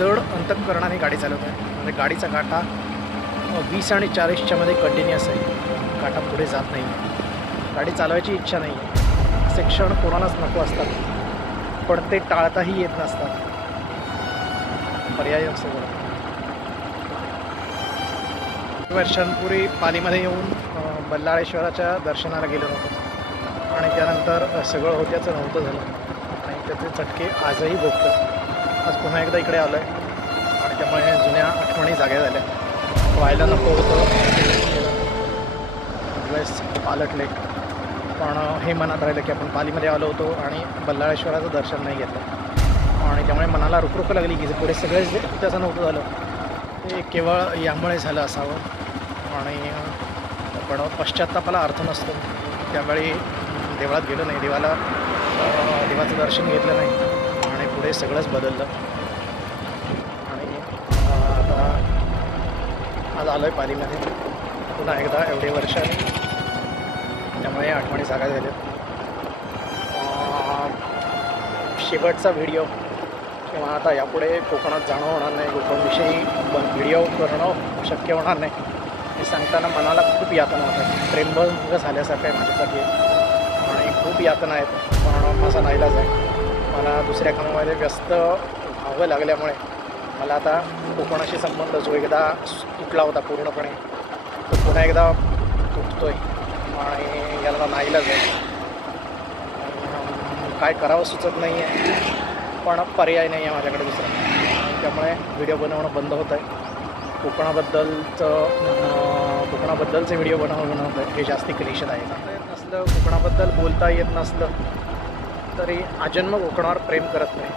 जड अंतःकरणाने गाडी चालवत आहे. म्हणजे गाडीचा काटा 20 आणि 40च्या मध्ये कंटिन्युअस आहे. काटा पुढे जात नाही. गाडी चालवायची इच्छा नाही. असे क्षण कोणालाच नको असतात, पण ते टाळताही येत नसतात. पर्याय असतो. वर्षांपूर्वी पालीमध्ये येऊन बल्लाळेश्वराच्या दर्शनाला गेलो होतो आणि त्यानंतर सगळं होत्याचं नव्हतं झालं आणि त्याचे चटके आजही भोगतो. आज पुन्हा एकदा इकडे आलो आहे आणि त्यामुळे जुन्या आठवणी जाग्या झाल्या. व्हायला नको होतं वेळेस पालटले, पण हे मनात राहिलं की आपण पालीमध्ये आलो होतो आणि बल्लाळेश्वराचं दर्शन नाही घेतलं आणि त्यामुळे मनाला रुखरुख लागली की पुढे सगळेच त्याचं नव्हतं झालं, ते केवळ यामुळे झालं असावं. आणि पण पश्चात्तापाला अर्थ नसतो. त्यावेळी देवळात गेलो नाही, देवाचं दर्शन घेतलं नाही आणि पुढे सगळंच बदललं. आणि आता आज आलो आहे पालीमध्ये पुन्हा एकदा एवढे वर्षांनी, त्यामुळे आठवणी जागा झाल्या. शेवटचा व्हिडिओ किंवा आता यापुढे कोकणात जाणं होणार नाही, कोकणविषयी व्हिडिओ करणं शक्य होणार नाही. हे सांगताना मनाला खूप यातना होतात. प्रेमभंग झाल्यासारखं आहे माझ्यासाठी आणि खूप यातना आहेत, पण माझा नाईलाज आहे. मला दुसऱ्या कामामध्ये व्यस्त व्हावं लागल्यामुळे मला आता कोकणाशी संबंध जो एकदा तुटला होता पूर्णपणे, तो पुन्हा एकदा तुटतो आहे आणि याला नाईलाज आहे. काय करावं सुचत नाही आहे, पण पर्याय नाही आहे माझ्याकडे दुसरा. त्यामुळे व्हिडिओ बनवणं बंद होतं आहे. कोकणाबद्दलचे व्हिडिओ बनवत आहे हे जास्ती क्लिशत आहे. येत नसलं, कोकणाबद्दल बोलता येत नसलं तरी आजन्म कोकणावर प्रेम करत नाही.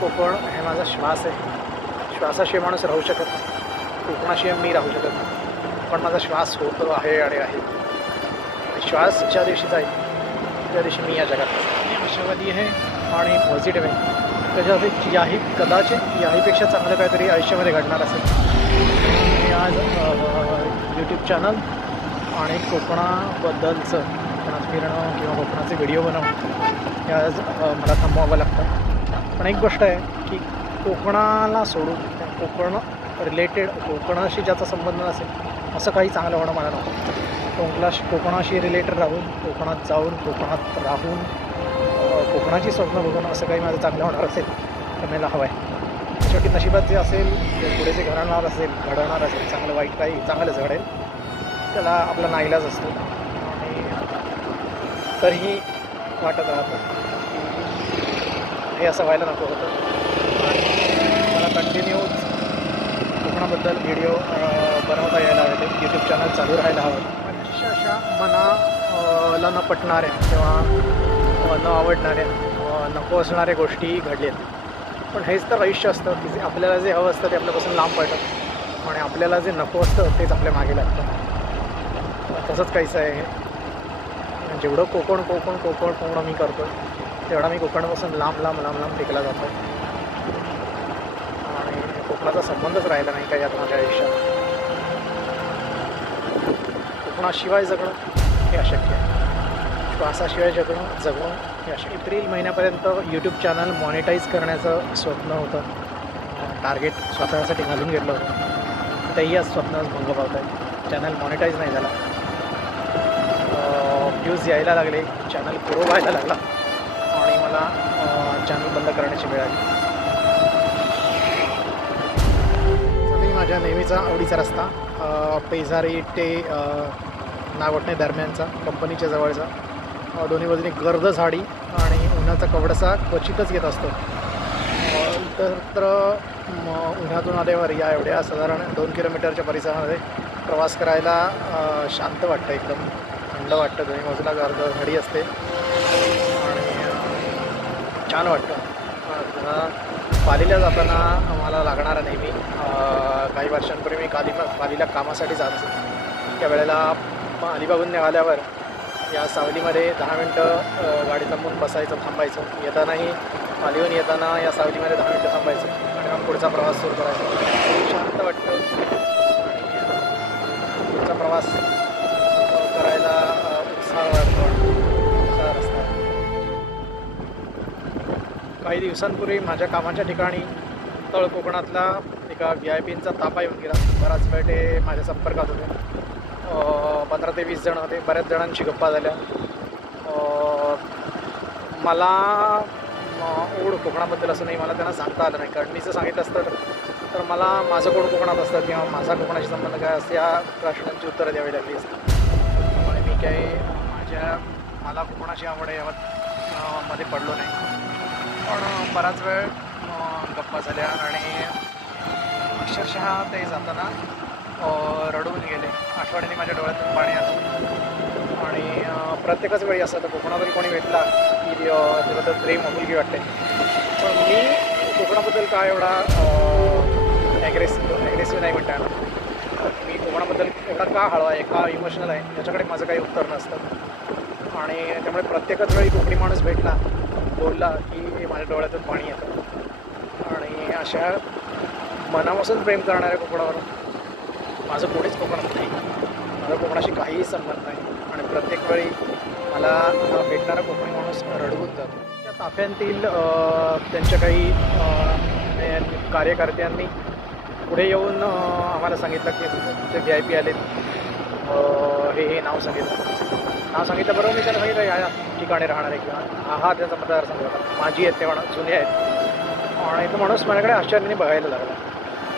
कोकण हे माझा श्वास आहे. श्वासाशिवाय माणूस राहू शकत नाही, कोकणाशिवाय मी राहू शकत नाही. पण माझा श्वास होतो आहे आणि आहे. श्वास ज्या दिवशी जाईल त्या दिवशी मी या जगात मी आशावादी आहे आणि पॉझिटिव्ह आहे. त्याच्यासाठी कदाचित याहीपेक्षा चांगलं काहीतरी आयुष्यामध्ये घडणार असेल. मी आज यूट्यूब चॅनल आणि कोकणाबद्दलचं कोकणात फिरणं किंवा कोकणाचे व्हिडिओ बनवणं हे आज मला थांबवावं लागतं. पण एक गोष्ट आहे की कोकणाला सोडून कोकण रिलेटेड कोकणाशी ज्याचा संबंध नसेल असं काही चांगलं होणं मला नको. कोकणाशी रिलेटेड राहून, कोकणात जाऊन, कोकणात राहून कोकणाची स्वप्न बघून असं काही माझं चांगलं होणार असेल तर मला हवं आहे. शेवटी नशिबात जे असेल, पुढे जे घडणार असेल, चांगलं वाईट काही चांगलंच घडेल, त्याला आपला नाईलाज असतो. आणि तरीही वाटत राहतं की हे असं व्हायला नको होतं आणि मला कंटिन्यूच कोकणाबद्दल व्हिडिओ बनवता यायला हवे. यूट्यूब चॅनल चालू राहायला हवं. अशा मनाला न पटणाऱ्या किंवा न आवडणाऱ्या, नको असणाऱ्या गोष्टी घडल्या. पण हेच तर आयुष्य असतं की जे आपल्याला जे हवं असतं ते आपल्यापासून लांब पडतं आणि आपल्याला जे नको असतं तेच आपल्या मागे लागतं. तसंच काहीचं आहे हे. जेवढं कोकण मी करतो तेवढा मी कोकणापासून लांब टिकला जातो आणि कोकणाचा संबंधच राहिला नाही काही आता माझ्या आयुष्यात. कोकणाशिवाय जगणं हे अशक्य आहे. श्वासाशिवाय जगणं हे अशक्य. एप्रिल महिन्यापर्यंत यूट्यूब चॅनल मॉनिटाईज करण्याचं स्वप्न होतं. टार्गेट स्वतःसाठी घालून घेतलं होतं. तेही आज स्वप्नाच भंग पावत आहे. चॅनल मॉनिटाईज नाही झाला. व्ह्यूज यायला लागले, चॅनल ग्रो व्हायला लागला आणि मला चॅनल बंद करण्याची वेळ आली. माझ्या नेहमीचा आवडीचा रस्ता पेजारी ते नागोठणे दरम्यानचा, कंपनीच्या जवळचा, दोन्ही बाजूनी गर्द झाडी आणि उन्हाचा कवडसा क्वचितच येत असतो. तर उन्हातून आल्यावर या एवढ्या साधारण 2 किलोमीटरच्या परिसरामध्ये प्रवास करायला शांत वाटतं, एकदम थंड वाटतं. दोन्ही बाजूला गर्द झाडी असते आणि छान वाटतं. पालीला जाताना मला लागणारा नेहमी काही वर्षांपूर्वी मी पालीला कामासाठी जात असतो. त्यावेळेला अलिबागून निघाल्यावर या सावलीमध्ये 10 मिनटं गाडी थांबून बसायचं, थांबायचं. येतानाही पालीहून येताना या सावलीमध्ये 10 मिनटं थांबायचं आणि मग पुढचा प्रवास सुरू करायचा. शांत वाटतं. पुढचा प्रवास करायला उत्साह वाटतो. रस्ता काही दिवसांपूर्वी माझ्या कामाच्या ठिकाणी तळ कोकणातला एका VIP-चा ताफा येऊन गेला. बराच वेळ ते माझ्या संपर्कात होते. 15 ते 20 जण होते. बऱ्याच जणांशी गप्पा झाल्या. मला ओढ कोकणाबद्दल असं नाही मला त्यांना सांगता आलं नाही, कारण मी जर सांगितलं असतं तर मला माझं कोण कोकणात असतं किंवा माझा कोकणाशी संबंध काय असं या प्रश्नांची उत्तरं द्यावी लागली असती. त्यामुळे मी काही मला कोकणाची आवड आहे यावर मध्ये पडलो नाही. पण बराच वेळ गप्पा झाल्या आणि अक्षरशः ते जाताना रडून गेले. आठवणीने माझ्या डोळ्यातून पाणी आलं आणि प्रत्येकच वेळी असं तर कोकणाबद्दल कोणी भेटला की त्याबद्दल प्रेम आपुलकी वाटते. पण मी कोकणाबद्दल काय एवढा ॲग्रेसिव्ह नाही म्हणता येणार. मी कोकणाबद्दल एवढा का हळवा आहे, का इमोशनल आहे, याच्याकडे माझं काही उत्तर नसतं. आणि त्यामुळे प्रत्येकच वेळी कोकणी माणूस भेटला बोलला की माझ्या डोळ्यातून पाणी येतं. आणि अशा मनापासून प्रेम करणाऱ्या कोकणावर माझं कोणीच कोकणात नाही. माझा कोकणाशी काहीही संबंध नाही. आणि प्रत्येक वेळी मला भेटणारा कोकणी माणूस रडवून जातो. त्या ताफ्यांतील त्यांच्या काही कार्यकर्त्यांनी पुढे येऊन आम्हाला सांगितलं की ते VIP आलेत. हे नाव सांगितलं बरोबर. मी त्यांना सांगितलं या ठिकाणी राहणार आहे किंवा हा त्यांचा मतदारसंघ होता. माझी आहेत ते जुने आहेत. आणि तो माणूस माझ्याकडे आश्चर्याने बघायला लागला.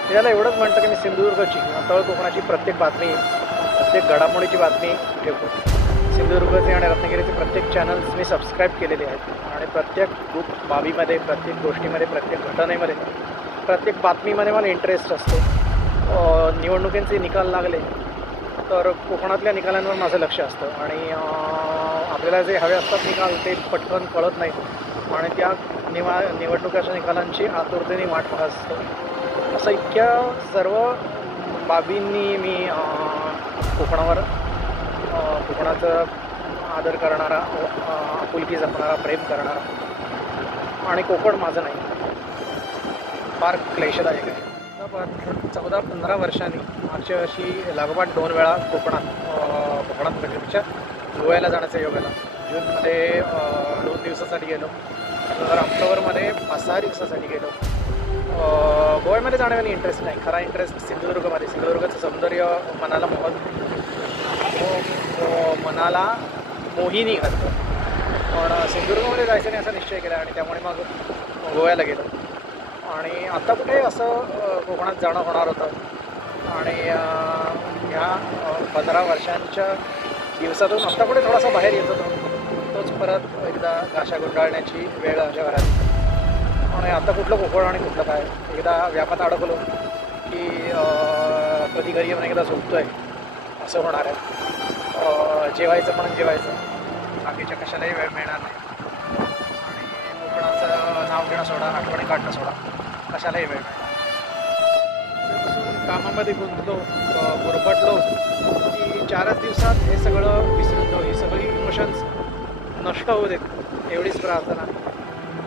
त्याला एवढंच म्हणतं की मी सिंधुदुर्गची किंवा तळ कोकणाची प्रत्येक बातमी, प्रत्येक घडामोडीची बातमी ठेवतो. सिंधुदुर्गचे आणि रत्नागिरीचे प्रत्येक चॅनल्स मी सबस्क्राईब केलेले आहेत आणि प्रत्येक बाबीमध्ये, प्रत्येक गोष्टीमध्ये, प्रत्येक घटनेमध्ये, प्रत्येक बातमीमध्ये मला इंटरेस्ट असतो. निवडणुकींचे निकाल लागले तर कोकणातल्या निकालांवर माझं लक्ष असतं आणि आपल्याला जे हवे असतात निकाल ते पटकन कळत नाही आणि त्या निवडणुकाच्या निकालांची आतुरतेने वाट पाहत असतो. असं इतक्या सर्व बाबींनी मी कोकणाचं आदर करणारा, आपुलकी जपणारा, प्रेम करणारा आणि कोकण माझं नाही. फार क्लेशदायक आहे. 14-15 वर्षांनी मागच्या वर्षी लागोपाठ 2 वेळा कोकणात म्हणजे गोव्याला जाण्याचा योग आला. जूनमध्ये 2 दिवसासाठी गेलो. तर ऑक्टोबरमध्ये 5-6 दिवसासाठी गेलो. गोव्यामध्ये जाण्यामध्ये इंटरेस्ट नाही. खरा इंटरेस्ट सिंधुदुर्गमध्ये. सिंधुदुर्गाचं सौंदर्य मनाला मोहिनी घालतं. पण सिंधुदुर्गमध्ये जायचं नाही असा निश्चय केला आणि त्यामुळे मग गोव्याला गेलो. आणि आत्ता कुठे असं कोकणात जाणं होणार होतं आणि ह्या 15 वर्षांच्या दिवसातून आत्ता कुठे थोडासा बाहेर येत होतो. तोच परत एकदा घाशा गुंडाळण्याची वेळ आमच्या घरात. आणि आता कुठलं कोकण आणि कुठलं काय, एकदा व्यापात अडकलो की कधी घरी येऊन एकदा झोपतो आहे असं होणार आहे. जेवायचं म्हणून जेवायचं, बाकीच्या कशालाही वेळ मिळणार नाही. आणि कोकणाचं नाव घेणं सोडा, आठवणी काढणं सोडा, कशालाही वेळ मिळणार. कामामध्ये गुंतलो, गुरफटलो की 4च दिवसात हे सगळं विसरून जाऊ. ही सगळी इमोशन्स नष्ट होऊ देत एवढीच प्रार्थना.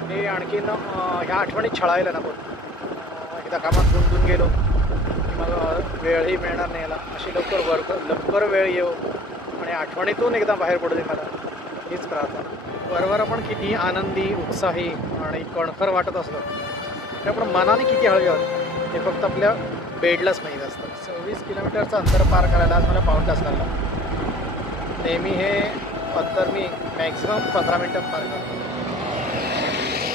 हे आणखीन ह्या आठवणीत छळायला नको. एकदा कामात गुंतून गेलो की मग वेळही मिळणार नाही याला. अशी लवकर वेळ येऊ आणि आठवणीतून एकदा बाहेर पडू दे मला, हीच प्रार्थना. वरवर आपण किती आनंदी, उत्साही आणि कणखर वाटत असलो ते आपण मनाने किती हळवे आहोत हे फक्त आपल्या बेडलाच माहीत असतं. 26 किलोमीटरचं अंतर पार करायला आज मला पाऊण तास लागला. नेहमी हे अंतर मी मॅक्झिमम 15 मिनटात पार करतो.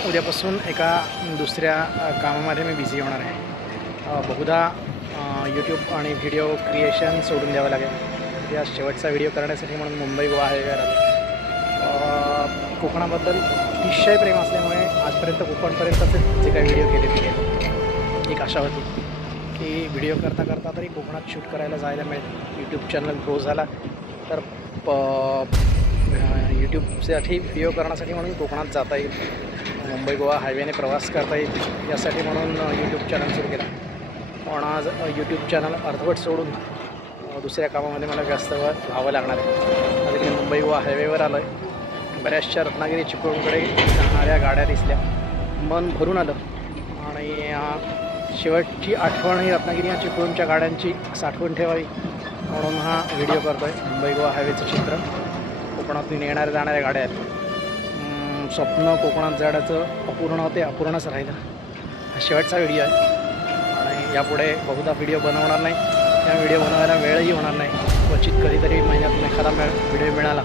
उद्यापासून एका दुसऱ्या कामामध्ये मी बिझी होणार आहे. बहुधा यूट्यूब आणि व्हिडिओ क्रिएशन सोडून द्यावं लागेल. या शेवटचा व्हिडिओ करण्यासाठी म्हणून मुंबई गोवा हायवेवर आलो. कोकणाबद्दल अतिशय प्रेम असल्यामुळे आजपर्यंत कोकणपर्यंतचे जे काही व्हिडिओ केले ते केले. एक आशा होती की व्हिडिओ करता करता तरी कोकणात शूट करायला जायला मिळेल. यूट्यूब चॅनल ग्रो झाला तर यूट्यूबसाठी व्हिडिओ करण्यासाठी म्हणून कोकणात जाता येईल, मुंबई गोवा हायवेने प्रवास करता येईल यासाठी म्हणून यूट्यूब चॅनल सुरू केला. पण आज यूट्यूब चॅनल अर्धवट सोडून दुसऱ्या कामामध्ये मला व्यस्त व्हावं लागणार आहे. आज मी मुंबई गोवा हायवेवर आलो आहे. बऱ्याचशा रत्नागिरी चिपळूणकडे जाणाऱ्या गाड्या दिसल्या, मन भरून आलं. आणि शेवटची आठवण ही रत्नागिरी आणि चिपळूणच्या गाड्यांची साठवून ठेवावी म्हणून हा व्हिडिओ करतो आहे. मुंबई गोवा हायवेचं चित्र, कोकणातून येणाऱ्या जाणाऱ्या गाड्या आहेत. स्वप्न कोकणात जाण्याचं अपूर्ण ते अपूर्णच राहिलं. हा शेवटचा व्हिडिओ आहे आणि यापुढे बहुधा व्हिडिओ बनवणार नाही. या व्हिडिओ बनवायला वेळही होणार नाही. क्वचित कधीतरी महिन्यातून एखादा व्हिडिओ मिळाला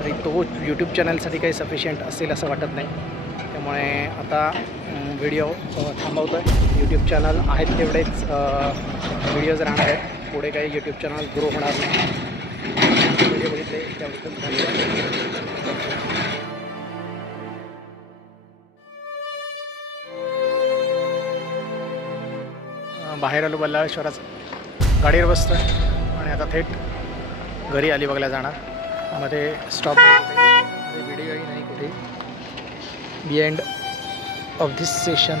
तरी तो यूट्यूब चॅनलसाठी काही सफिशियंट असेल असं वाटत नाही. त्यामुळे आता व्हिडिओ थांबवतो आहे. यूट्यूब चॅनल आहेत तेवढेच व्हिडिओज राहणार आहेत. पुढे काही यूट्यूब चॅनल ग्रो होणार नाही. व्हिडिओ बघितले त्याबद्दल धन्यवाद. बाहेर आलो बल्लाळेश्वराचं, गाडीवर बसतो आहे आणि आता थेट घरी आली बघायला जाणार. मध्ये स्टॉप व्हिडिओही नाही कुठे. The end of this session.